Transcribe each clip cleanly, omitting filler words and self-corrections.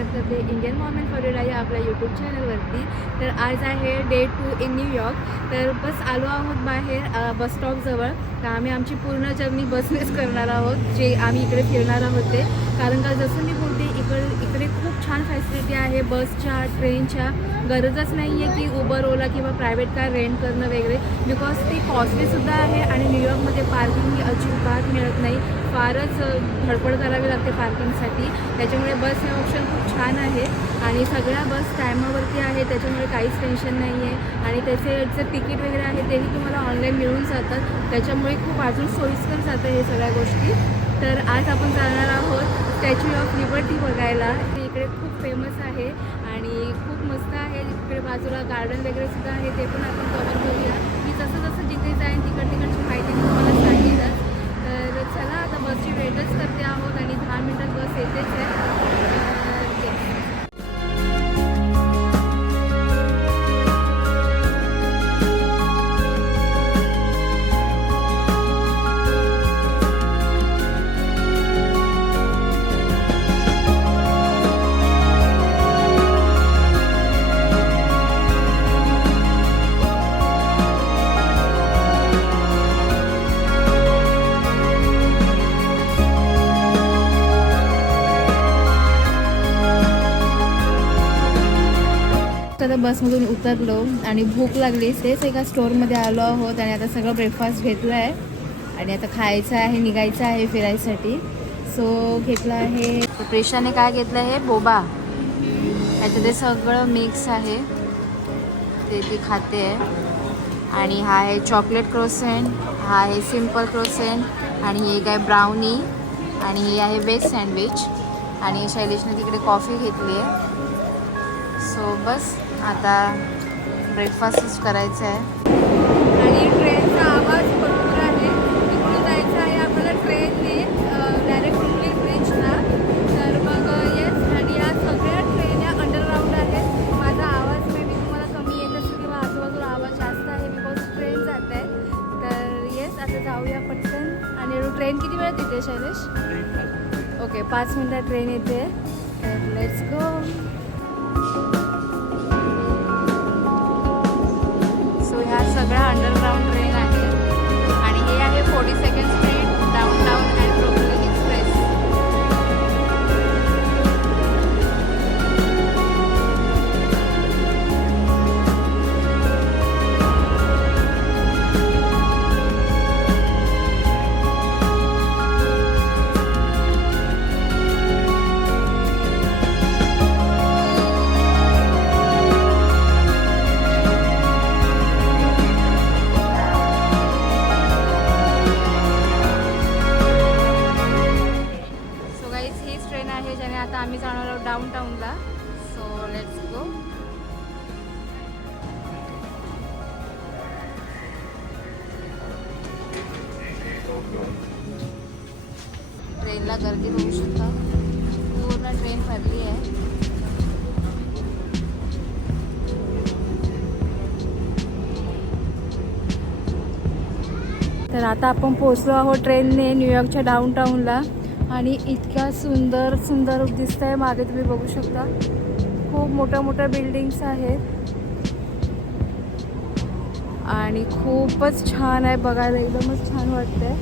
स्वागत करते Indian Maugham and फॉरेडा या आपल्या यूट्यूब चॅनलवरती. तर आज आहे डे 2 इन न्यूयॉर्क. तर बस आलो आहोत बाहेर बस स्टॉपजवळ. तर आम्ही आमची पूर्ण जर्नी बसनेच करणार आहोत, जे आम्ही इकडे फिरणार आहोत ते. कारण का जसं मी बोलते इकडे खूप छान फॅसिलिटी आहे बसच्या, ट्रेनच्या. गरजच नाही आहे की उबर, ओला किंवा प्रायव्हेट कार रेंट करणं वगैरे, बिकॉज ती कॉस्टलीसुद्धा आहे आणि न्यूयॉर्कमध्ये पार्किंग ही अजिबात मिळत नाही. फारच धडपड करावी लागते पार्किंगसाठी. त्याच्यामुळे बस हे ऑप्शन खूप छान आहे आणि सगळ्या बस टायमावरती आहे, त्याच्यामुळे काहीच टेन्शन नाही आहे. आणि त्याचे जे तिकीट वगैरे आहे तेही तुम्हाला ऑनलाईन मिळून जातात, त्याच्यामुळे खूप अजून सोयीस्कर जातं हे सगळ्या गोष्टी. तर आज आपण जाणार आहोत स्टॅच्यू ऑफ लिबर्टी बघायला. ते इकडे खूप फेमस आहे आणि खूप मस्त आहे. इकडे बाजूला गार्डन वगैरे सुद्धा आहे, ते पण आपण कव्हर करूया. मी जसं जिथे जाईन तिकडची माहिती मी तुम्हाला सांगेनच. तर चला आता बसची वेटच करते आहोत आणि 10 मिनटात बस येतेच आहे. आता बसमधून उतरलो आणि भूक लागली. तेच एका स्टोअरमध्ये आलो आहोत आणि आता सगळं ब्रेकफास्ट घेतलं आहे आणि आता खायचं आहे, निघायचं आहे फिरायसाठी. सो घेतलं आहे. प्रेशाने काय घेतलं आहे, बोबा. ह्याच्यात सगळं मिक्स आहे, ते ती खाते आहे. आणि हा आहे चॉकलेट क्रोसेंट, हा आहे सिम्पल क्रोसेंट आणि ही एक आहे ब्राउनी आणि ही आहे वेज सँडविच. आणि शैलेशने तिकडे कॉफी घेतली आहे. सो बस आता ब्रेकफास्टच करायचं आहे. आणि ट्रेनचा आवाज भरपूर आहे. तिकडून जायचं आहे आपल्याला ट्रेनने डायरेक्ट ब्रुकलिन ब्रिजला. तर मग येस, आणि या सगळ्या ट्रेन या अंडरग्राऊंड आहेत. माझा आवाज मे बी तुम्हाला कमी येत असेल किंवा आजूबाजूला आवाज जास्त आहे बिकॉज ट्रेन जात आहे. तर येस, आता जाऊया पटकन. आणि ट्रेन किती वेळात येते शैलेश? ओके, 5 मिनिटात ट्रेन येते. तर लेट्स गो. ह्या सगळ्या अंडरग्राऊंड ट्रेन आहे आणि हे आहे 42nd street downtown and Brooklyn express. आता आम्ही जाणार आहोत डाऊनटाऊनला. So let's go. ट्रेनला गर्दी होऊ शकता, पूर्ण ट्रेन भरली आहे. तर आता आपण पोहोचलो आहोत ट्रेनने न्यूयॉर्कच्या डाऊनटाऊनला. आणि इतक्या सुंदर सुंदर दिसत आहे मागे, तुम्ही बघू शकता. खूप मोठ्या मोठ्या बिल्डिंग्स आहेत आणि खूपच छान आहे बघायला, एकदमच छान वाटतंय.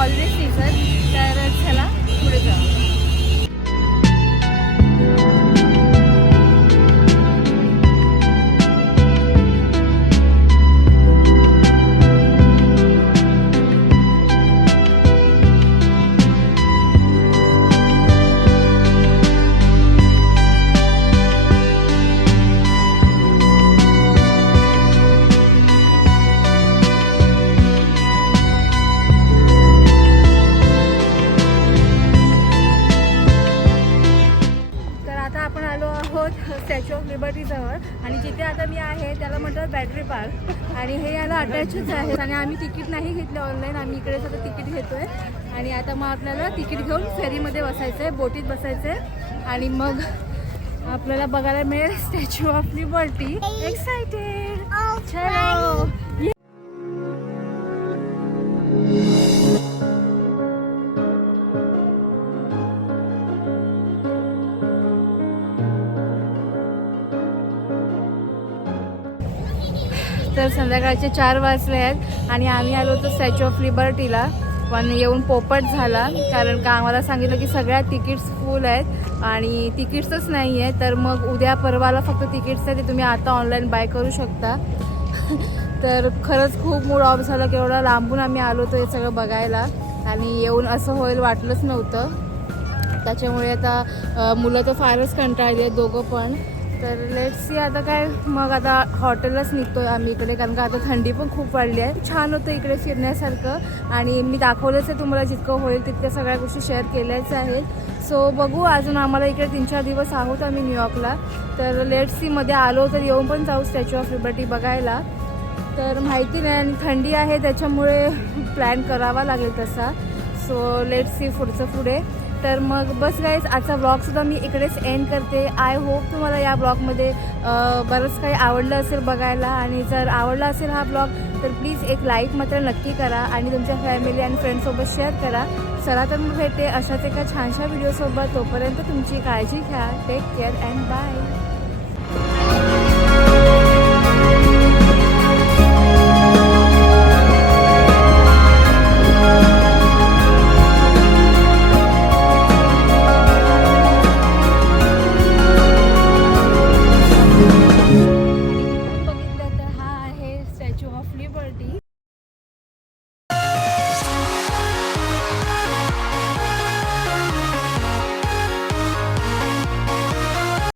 Holiday season. तर चला पुढे जाऊ. स्टॅच्यू ऑफ लिबर्टी जवळ आणि जिथे आता मी आहे त्याला म्हणतात बॅटरी पार्क आणि हे याला अटॅचच आहे. आणि आम्ही तिकीट नाही घेतले ऑनलाईन, आम्ही इकडेच आता तिकीट घेतोय. आणि आता मग आपल्याला तिकीट घेऊन फेरीमध्ये बसायचं आहे, बोटीत बसायचं आहे आणि मग आपल्याला बघायला मिळेल स्टॅच्यू ऑफ लिबर्टी. एक्साइटेड. चलो. तर संध्याकाळचे 4 वाजले आहेत आणि आम्ही आलो होतो स्टॅच्यू ऑफ लिबर्टीला. पण येऊन पोपट झाला कारण का आम्हाला सांगितलं की सगळ्या तिकीट्स फुल आहेत आणि तिकीट्सच नाही आहे. तर मग उद्या परवाला फक्त तिकीट्स आहे, ते तुम्ही आता ऑनलाईन बाय करू शकता. तर खरंच खूप मूड ऑफ झाला, केवढा लांबून आम्ही आलो होतो हे सगळं बघायला आणि येऊन असं होईल वाटलंच नव्हतं. त्याच्यामुळे आता मुलं तर फारच कंटाळली आहेत दोघं पण. तर लेट्स सी आता काय, मग आता हॉटेललाच निघतोय आम्ही इकडे कारण का आता थंडी पण खूप वाढली आहे. छान होतं इकडे फिरण्यासारखं आणि मी दाखवलंच आहे तुम्हाला, जितकं होईल तितक्या सगळ्या गोष्टी शेअर केल्याच आहेत. सो बघू, अजून आम्हाला इकडे 3-4 दिवस आहोत आम्ही न्यूयॉर्कला. तर लेट्स सी मध्ये आलो तर येऊन पण जाऊ स्टॅच्यू ऑफ लिबर्टी बघायला. तर माहिती नाही आणि थंडी आहे त्याच्यामुळे प्लॅन करावा लागेल तसा. सो लेट्स सी पुढचं पुढे. तर मग बस गाईज, आजचा ब्लॉगसुद्धा मी इकडेच एंड करते. आय होप तुम्हाला या ब्लॉगमध्ये बरंच काही आवडलं असेल बघायला. आणि जर आवडला असेल हा ब्लॉग तर प्लीज एक लाईक मात्र नक्की करा आणि तुमच्या फॅमिली आणि फ्रेंड्ससोबत शेअर करा. चला तर मग भेटते अशाच एका छानशा व्हिडिओसोबत. तोपर्यंत तुमची काळजी घ्या. Take care and bye. Statue of liberty.